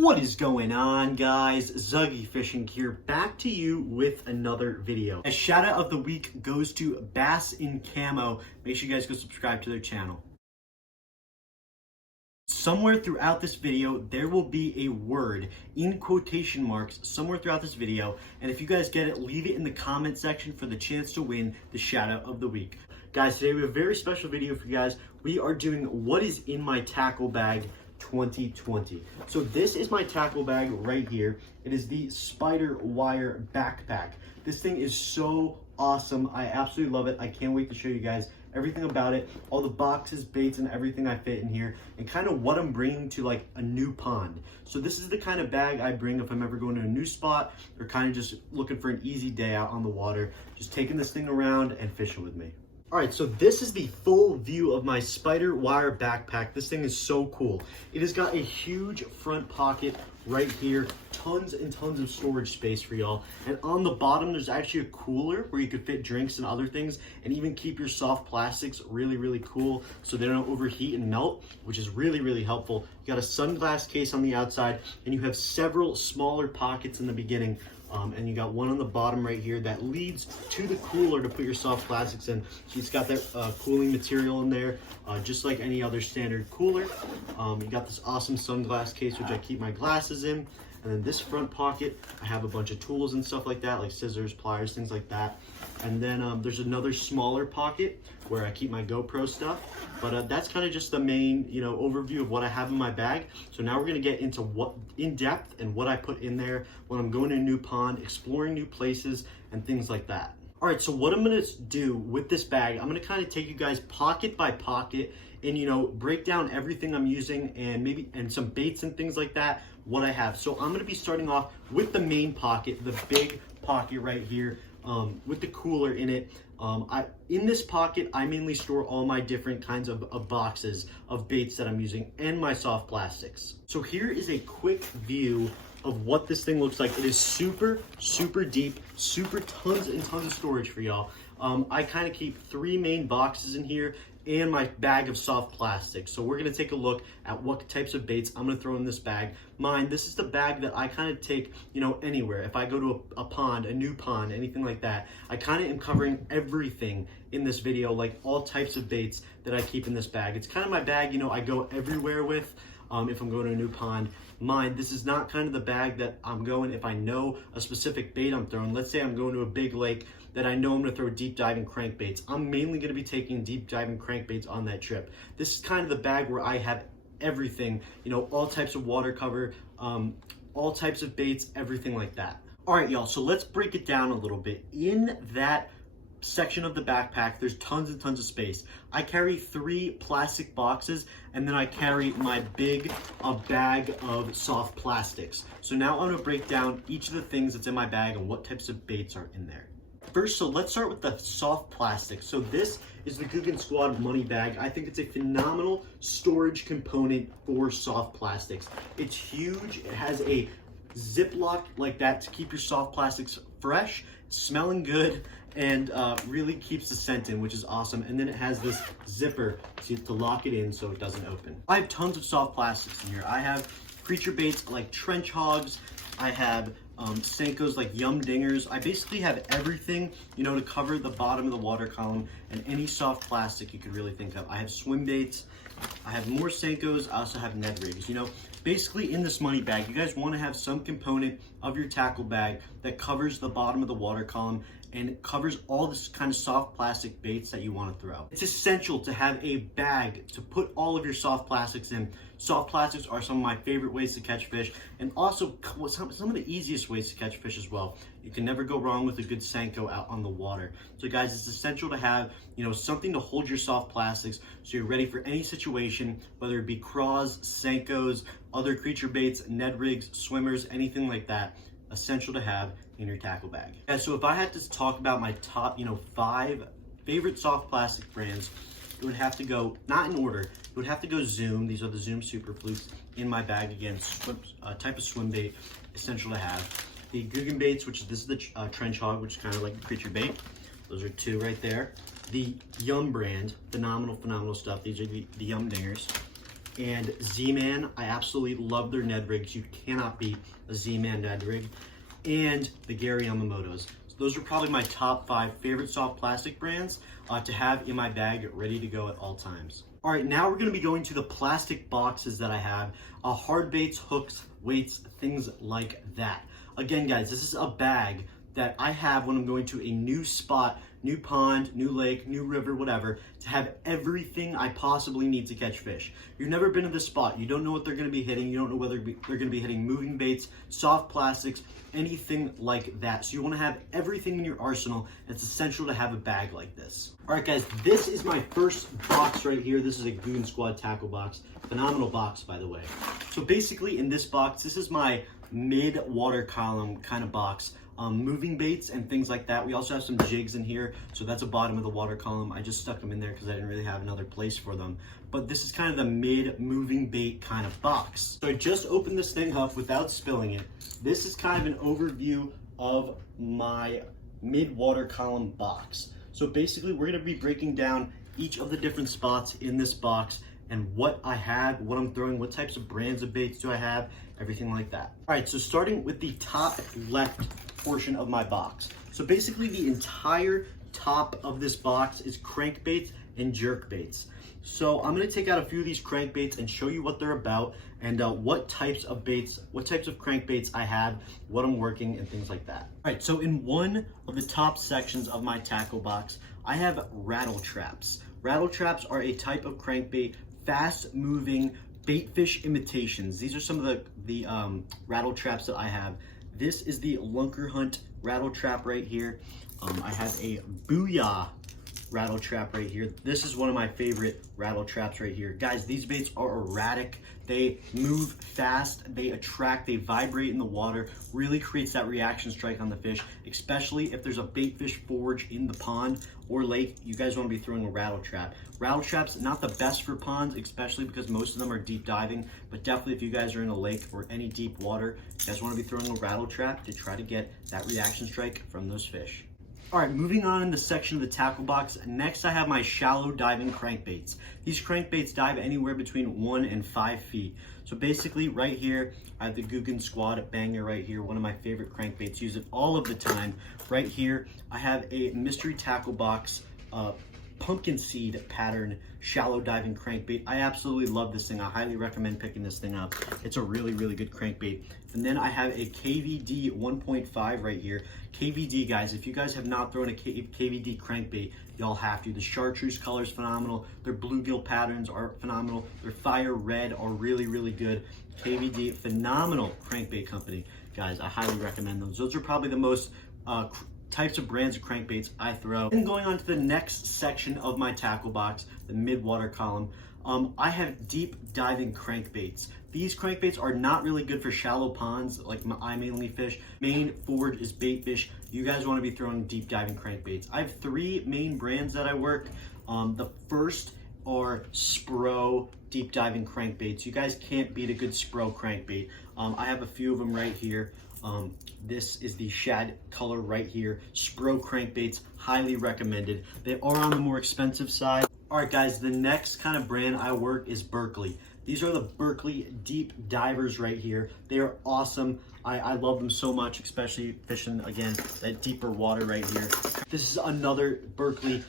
What is going on, guys? Zuggyfishing here, back to you with another video. A shout out of the week goes to Bass in Camo. Make sure you guys go subscribe to their channel. Somewhere throughout this video, there will be a word in quotation marks somewhere throughout this video. And if you guys get it, leave it in the comment section for the chance to win the shout out of the week. Guys, today we have a very special video for you guys. We are doing what is in my tackle bag 2020. So this is my tackle bag right here. It is the Spider Wire backpack. This thing is so awesome. I absolutely love it. I can't wait to show you guys everything about it, all the boxes, baits, and everything I fit in here, and kind of what I'm bringing to like a new pond. So this is the kind of bag I bring if I'm ever going to a new spot or kind of just looking for an easy day out on the water, just taking this thing around and fishing with me. All right, so this is the full view of my Spider Wire backpack. This thing is so cool. It has got a huge front pocket right here, tons and tons of storage space for y'all. And on the bottom, there's actually a cooler where you could fit drinks and other things and even keep your soft plastics really cool so they don't overheat and melt, which is really helpful. You got a sunglass case on the outside, and you have several smaller pockets in the beginning. And you got one on the bottom right here that leads to the cooler to put your soft plastics in. So it's got that cooling material in there, just like any other standard cooler. You got this awesome sunglass case, which I keep my glasses in. And then this front pocket, I have a bunch of tools and stuff like that, like scissors, pliers, things like that. And then there's another smaller pocket where I keep my GoPro stuff. But that's kind of just the main, overview of what I have in my bag. So now we're gonna get into what in depth and what I put in there when I'm going to a new pond, exploring new places, and things like that. All right, so what I'm gonna do with this bag, I'm gonna kind of take you guys pocket by pocket and break down everything I'm using and some baits and things like that, what I have. So I'm gonna be starting off with the main pocket, the big pocket right here, with the cooler in it. In this pocket, I mainly store all my different kinds of boxes of baits that I'm using and my soft plastics. So here is a quick view of what this thing looks like. It is super deep, tons and tons of storage for y'all. I kind of keep 3 main boxes in here and my bag of soft plastic. So we're gonna take a look at what types of baits I'm gonna throw in this bag. This is the bag that I kind of take, anywhere. If I go to a pond, a new pond, anything like that, I kind of am covering everything in this video, like all types of baits that I keep in this bag. It's kind of my bag, I go everywhere with. If I'm going to a new pond. This is not kind of the bag that I'm going if I know a specific bait I'm throwing. Let's say I'm going to a big lake that I know I'm gonna throw deep diving crankbaits. I'm mainly gonna be taking deep diving crankbaits on that trip. This is kind of the bag where I have everything, all types of water cover, all types of baits, everything like that. All right, y'all, so let's break it down a little bit. In that section of the backpack, there's tons and tons of space. I carry 3 plastic boxes, and then I carry my big bag of soft plastics. So now I'm gonna break down each of the things that's in my bag and what types of baits are in there. First, so let's start with the soft plastic. So this is the Googan Squad money bag. I think it's a phenomenal storage component for soft plastics. It's huge. It has a Ziploc like that to keep your soft plastics fresh, smelling good, and really keeps the scent in, which is awesome. And then it has this zipper to lock it in so it doesn't open. I have tons of soft plastics in here. I have creature baits like trench hogs. I have Senkos like yum dingers. I basically have everything, to cover the bottom of the water column and any soft plastic you could really think of. I have swim baits. I have more Senkos. I also have Ned rigs. Basically in this money bag, you guys want to have some component of your tackle bag that covers the bottom of the water column and it covers all this kind of soft plastic baits that you want to throw. It's essential to have a bag to put all of your soft plastics in. Soft plastics are some of my favorite ways to catch fish, and also some of the easiest ways to catch fish as well. You can never go wrong with a good Senko out on the water. So guys, it's essential to have, something to hold your soft plastics so you're ready for any situation, whether it be craws, Senkos, other creature baits, Ned rigs, swimmers, anything like that. Essential to have in your tackle bag. Yeah, so if I had to talk about my top, 5 favorite soft plastic brands, it would have to go, not in order, it would have to go Zoom. These are the Zoom Super Flukes in my bag. Again, type of swim bait, essential to have. The Googan baits, this is the trench hog, which is kind of like a creature bait. Those are 2 right there. The Yum brand, phenomenal stuff. These are the Yum dingers. and Z-Man. I absolutely love their Ned rigs. You cannot beat a Z-Man Ned rig. And the Gary Yamamoto's. So those are probably my top 5 favorite soft plastic brands to have in my bag ready to go at all times. All right, now we're gonna be going to the plastic boxes that I have, hard baits, hooks, weights, things like that. Again, guys, this is a bag that I have when I'm going to a new spot, new pond, new lake, new river, whatever, to have everything I possibly need to catch fish. You've never been to this spot. You don't know what they're gonna be hitting. You don't know whether they're gonna be hitting moving baits, soft plastics, anything like that. So you wanna have everything in your arsenal. It's essential to have a bag like this. All right, guys, this is my first box right here. This is a Goon Squad tackle box. Phenomenal box, by the way. So basically in this box, this is my mid-water column kind of box. Moving baits and things like that. We also have some jigs in here, so that's a bottom of the water column. I just stuck them in there because I didn't really have another place for them. But this is kind of the mid-moving bait kind of box. So I just opened this thing up without spilling it. This is kind of an overview of my mid-water column box. So basically we're gonna be breaking down each of the different spots in this box and what I have, what I'm throwing, what types of brands of baits do I have, everything like that. All right, so starting with the top left portion of my box. So basically the entire top of this box is crankbaits and jerkbaits. So I'm gonna take out a few of these crankbaits and show you what they're about and what types of baits, what types of crankbaits I have, what I'm working and things like that. All right, so in one of the top sections of my tackle box, I have rattle traps. Rattle traps are a type of crankbait, fast moving bait fish imitations. These are some of the rattle traps that I have. This is the Lunker Hunt rattle trap right here. I have a Booyah rattle trap right here. This is one of my favorite rattle traps right here. Guys, these baits are erratic. They move fast, they attract, they vibrate in the water, really creates that reaction strike on the fish, especially if there's a bait fish forage in the pond or lake. You guys want to be throwing a rattle trap. Rattle traps, not the best for ponds, especially because most of them are deep diving, but definitely if you guys are in a lake or any deep water, you guys want to be throwing a rattle trap to try to get that reaction strike from those fish. All right, moving on in the section of the tackle box, next I have my shallow diving crankbaits. These crankbaits dive anywhere between 1 and 5 feet. So basically right here, I have the Goon Squad banger right here, one of my favorite crankbaits, use it all of the time. Right here, I have a mystery tackle box, pumpkin seed pattern shallow diving crankbait. I absolutely love this thing. I highly recommend picking this thing up. It's a really, really good crankbait. And then I have a KVD 1.5 right here. KVD, guys, if you guys have not thrown a KVD crankbait, y'all have to. The chartreuse color is phenomenal. Their bluegill patterns are phenomenal. Their fire red are really, really good. KVD, phenomenal crankbait company. Guys, I highly recommend those. Those are probably the most types of brands of crankbaits I throw. And going on to the next section of my tackle box, the mid-water column, I have deep diving crankbaits. These crankbaits are not really good for shallow ponds like I mainly fish. Main forage is bait fish. You guys want to be throwing deep diving crankbaits. I have 3 main brands that I work. The first are Spro deep diving crankbaits. You guys can't beat a good Spro crankbait. I have a few of them right here. This is the shad color right here. Spro crankbaits, highly recommended. They are on the more expensive side. All right, guys, the next kind of brand I work is Berkley. These are the Berkley deep divers right here. They are awesome. I love them so much, especially fishing, again, that deeper water right here. This is another Berkley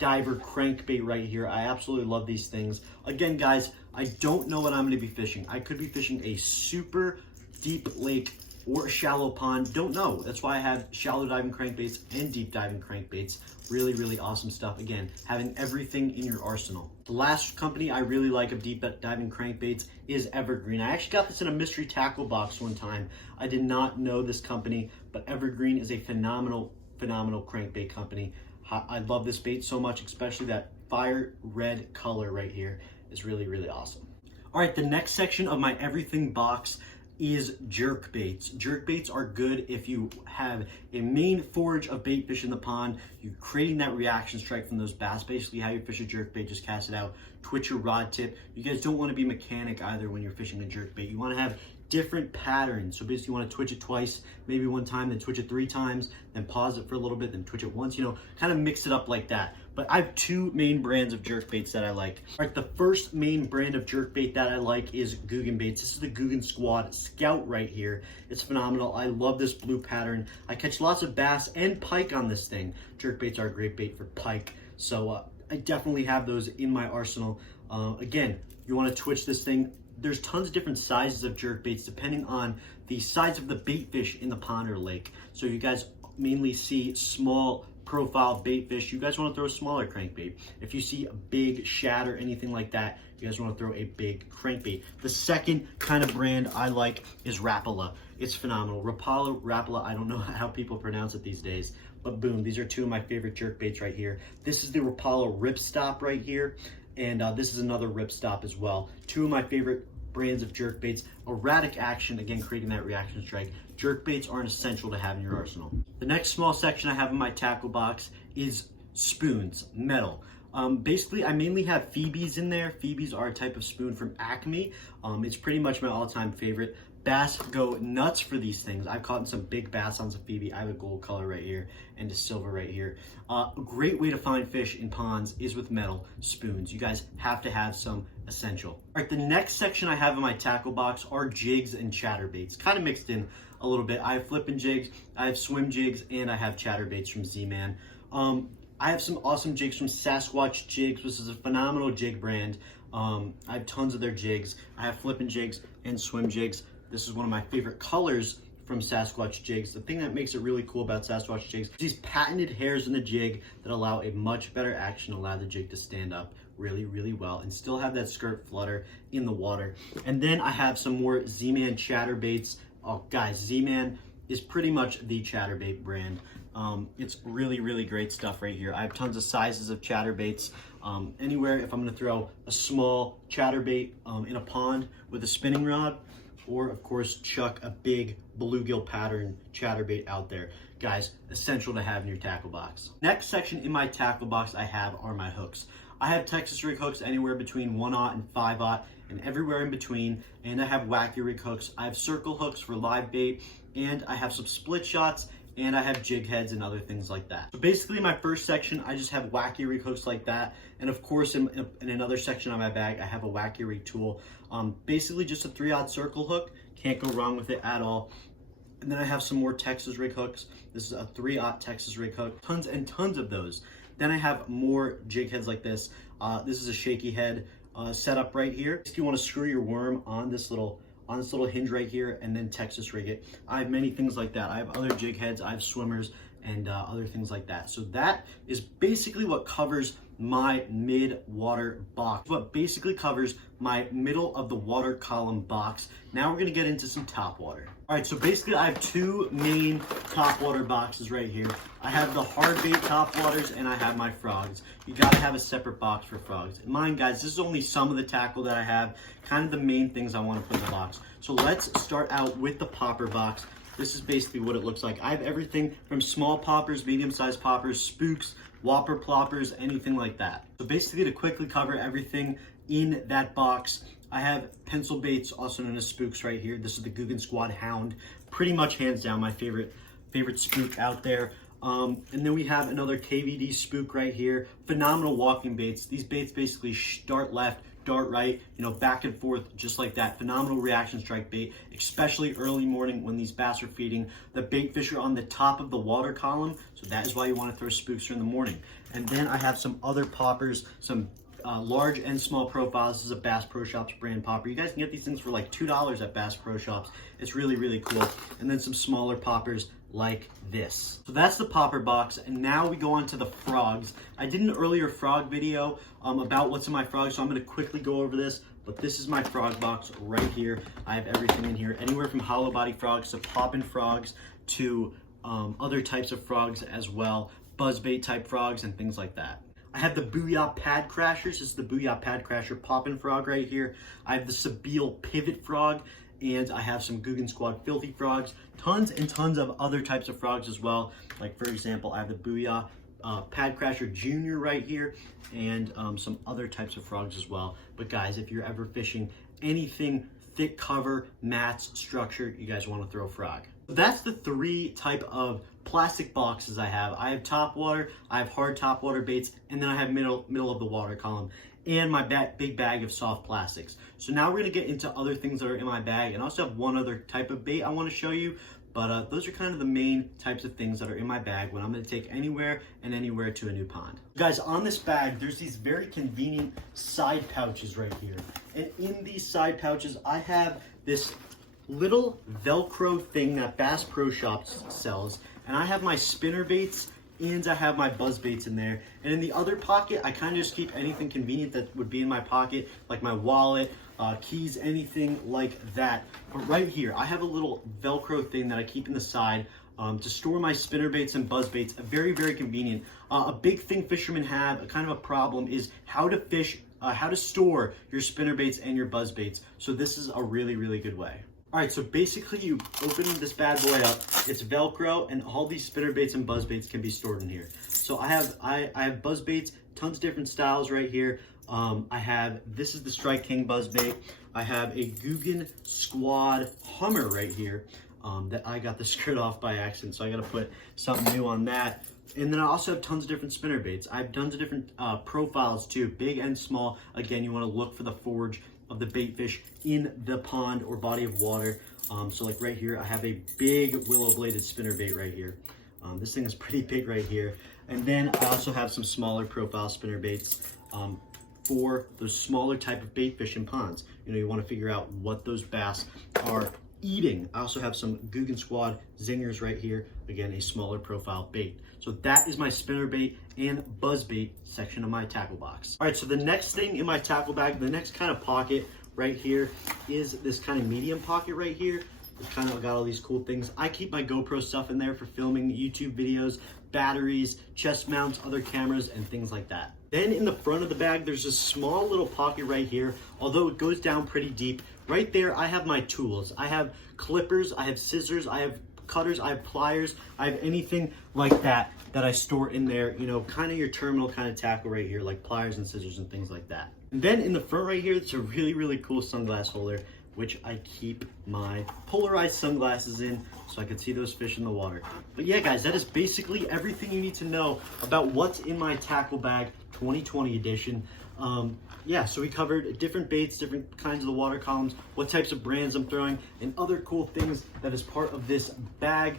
diver crankbait right here. I absolutely love these things. Again, guys, I don't know what I'm gonna be fishing. I could be fishing a super deep lake or a shallow pond, don't know. That's why I have shallow diving crankbaits and deep diving crankbaits. Really, really awesome stuff. Again, having everything in your arsenal. The last company I really like of deep diving crankbaits is Evergreen. I actually got this in a mystery tackle box one time. I did not know this company, but Evergreen is a phenomenal crankbait company. I love this bait so much, especially that fire red color right here is really, really awesome. All right, the next section of my everything box is jerkbaits. Jerkbaits are good if you have a main forage of bait fish in the pond. You're creating that reaction strike from those bass. Basically how you fish a jerkbait, just cast it out, twitch your rod tip. You guys don't want to be mechanic either when you're fishing a jerkbait. You want to have different patterns. So basically you want to twitch it twice, maybe one time, then twitch it 3 times, then pause it for a little bit, then twitch it once, you know, kind of mix it up like that. But I have 2 main brands of jerkbaits that I like. All right, the first main brand of jerkbait that I like is Zuggybaits. This is the Guggen Squad Scout right here. It's phenomenal. I love this blue pattern. I catch lots of bass and pike on this thing. Jerkbaits are a great bait for pike. So I definitely have those in my arsenal. Again, you want to twitch this thing. There's tons of different sizes of jerkbaits depending on the size of the bait fish in the pond or lake. So you guys mainly see small profile bait fish. You guys want to throw a smaller crankbait. If you see a big shad or anything like that, you guys want to throw a big crankbait. The second kind of brand I like is Rapala. It's phenomenal. Rapala, I don't know how people pronounce it these days, but boom, these are 2 of my favorite jerkbaits right here. This is the Rapala Ripstop right here, and this is another Ripstop as well. 2 of my favorite brands of jerkbaits. Erratic action, again, creating that reaction strike. Jerkbaits are an essential to have in your arsenal. The next small section I have in my tackle box is spoons, metal. Basically, I mainly have Phoebes in there. Phoebes are a type of spoon from Acme. It's pretty much my all-time favorite. Bass go nuts for these things. I've caught some big bass on some Phoebe. I have a gold color right here and a silver right here. A great way to find fish in ponds is with metal spoons. You guys have to have some essential. All right, the next section I have in my tackle box are jigs and chatterbaits, kind of mixed in a little bit. I have flipping jigs, I have swim jigs, and I have chatterbaits from Z-Man. I have some awesome jigs from Sasquatch Jigs, which is a phenomenal jig brand. I have tons of their jigs. I have flipping jigs and swim jigs. This is one of my favorite colors from Sasquatch Jigs. The thing that makes it really cool about Sasquatch Jigs is these patented hairs in the jig that allow a much better action, allow the jig to stand up really, really well and still have that skirt flutter in the water. And then I have some more Z-Man chatterbaits. Oh guys, Z-Man is pretty much the chatterbait brand. It's really, really great stuff right here. I have tons of sizes of chatterbaits. Anywhere, if I'm gonna throw a small chatterbait in a pond with a spinning rod, or of course chuck a big bluegill pattern chatterbait out there. Guys, essential to have in your tackle box. Next section in my tackle box I have are my hooks. I have Texas rig hooks anywhere between 1/0 and 5/0 and everywhere in between, and I have wacky rig hooks. I have circle hooks for live bait, and I have some split shots, and I have jig heads and other things like that. So basically my first section, I just have wacky rig hooks like that. And of course in another section on my bag, I have a wacky rig tool. Basically just a 3/0 circle hook. Can't go wrong with it at all. And then I have some more Texas rig hooks. This is a 3/0 Texas rig hook. Tons and tons of those. Then I have more jig heads like this. This is a shaky head setup right here. If you want to screw your worm on this little hinge right here and then Texas rig it. I have many things like that. I have other jig heads, I have swimmers, and other things like that. So that is basically what covers my mid-water box. What basically covers my middle of the water column box. Now we're gonna get into some topwater. All right, so basically I have 2 main topwater boxes right here. I have the hard bait topwaters and I have my frogs. You gotta have a separate box for frogs. And mine, guys, this is only some of the tackle that I have, kind of the main things I wanna put in the box. So let's start out with the popper box. This is basically what it looks like. I have everything from small poppers, medium-sized poppers, spooks, whopper ploppers, anything like that. So basically to quickly cover everything in that box, I have pencil baits, also known as spooks right here. This is the Guggen Squad Hound. Pretty much hands down my favorite spook out there. And then we have another KVD spook right here. Phenomenal walking baits. These baits basically dart left, dart right, back and forth just like that. Phenomenal reaction strike bait, especially early morning when these bass are feeding. The bait fish are on the top of the water column, so that is why you want to throw spooks in the morning. And then I have some other poppers, some large and small profiles. This is a Bass Pro Shops brand popper. You guys can get these things for like $2 at Bass Pro Shops. It's really, really cool. And then some smaller poppers like this. So that's the popper box, and now we go on to the frogs. I did an earlier frog video about what's in my frogs, so I'm going to quickly go over this, but this is my frog box right here. I have everything in here, anywhere from hollow body frogs to poppin' frogs to other types of frogs as well, buzzbait type frogs and things like that. I have the Booyah Pad Crashers. This is the Booyah Pad Crasher poppin' frog right here. I have the Sabile Pivot Frog, and I have some Guggen Squad Filthy Frogs, tons and tons of other types of frogs as well. Like for example, I have the Booyah Pad Crasher Junior right here, and some other types of frogs as well. But guys, if you're ever fishing anything thick cover, mats, structure you guys want to throw frog. That's the 3 type of plastic boxes I have. I have topwater, I have hard topwater baits, and then I have middle of the water column, and my big bag of soft plastics. So now we're gonna get into other things that are in my bag, and I also have one other type of bait I want to show you. But those are kind of the main types of things that are in my bag when I'm gonna take anywhere and anywhere to a new pond. Guys, on this bag, there's these very convenient side pouches right here. And in these side pouches, I have this little Velcro thing that Bass Pro Shops sells. And I have my spinner baits and I have my buzz baits in there. And in the other pocket, I kind of just keep anything convenient that would be in my pocket, like my wallet, keys, anything like that. But right here, I have a little Velcro thing that I keep in the side to store my spinner baits and buzz baits. Very, very convenient. A big thing fishermen have, a kind of a problem, is how to fish, how to store your spinner baits and your buzz baits. So this is a really, really good way. All right, so basically you open this bad boy up, it's Velcro, and all these spinner baits and buzz baits can be stored in here. So I have buzz baits, tons of different styles right here. This is the Strike King buzz bait. I have a Guggen Squad Hummer right here that I got the skirt off by accident, so I gotta put something new on that. And then I also have tons of different spinner baits. I have tons of different profiles too, big and small. Again, you wanna look for the forge of the bait fish in the pond or body of water. So like right here, I have a big willow bladed spinner bait right here. This thing is pretty big right here. And then I also have some smaller profile spinner baits for those smaller type of bait fish in ponds. You know, you want to figure out what those bass are eating. I also have some Guggen Squad zingers right here. Again, a smaller profile bait. So that is my spinner bait and buzz bait section of my tackle box. All right, so the next thing in my tackle bag, the next kind of pocket right here is this kind of medium pocket right here. It's kind of got all these cool things. I keep my GoPro stuff in there for filming YouTube videos, batteries, chest mounts, other cameras, and things like that. Then in the front of the bag, there's a small little pocket right here, although it goes down pretty deep. Right there, I have my tools. I have clippers, I have scissors, I have cutters, I have pliers, I have anything like that I store in there, you know, kind of your terminal kind of tackle right here, like pliers and scissors and things like that. And then in the front right here, it's a really, really cool sunglass holder, which I keep my polarized sunglasses in so I can see those fish in the water. But yeah, guys, that is basically everything you need to know about what's in my tackle bag 2020 edition. Yeah, so we covered different baits, different kinds of the water columns, what types of brands I'm throwing, and other cool things that is part of this bag.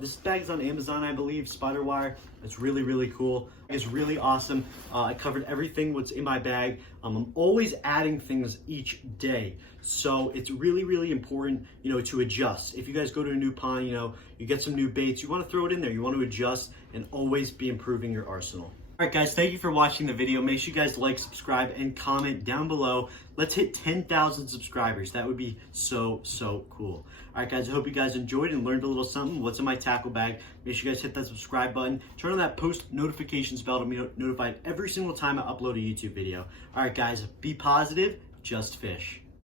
This bag is on Amazon, I believe, Spiderwire. It's really, really cool. It's really awesome. I covered everything what's in my bag. I'm always adding things each day. So it's really, really important, you know, to adjust. If you guys go to a new pond, you know, you get some new baits, you want to throw it in there. You want to adjust and always be improving your arsenal. All right, guys, thank you for watching the video. Make sure you guys like, subscribe, and comment down below. Let's hit 10,000 subscribers. That would be so, so cool. All right, guys, I hope you guys enjoyed and learned a little something. What's in my tackle bag? Make sure you guys hit that subscribe button. Turn on that post notifications bell to be notified every single time I upload a YouTube video. All right, guys, be positive, just fish.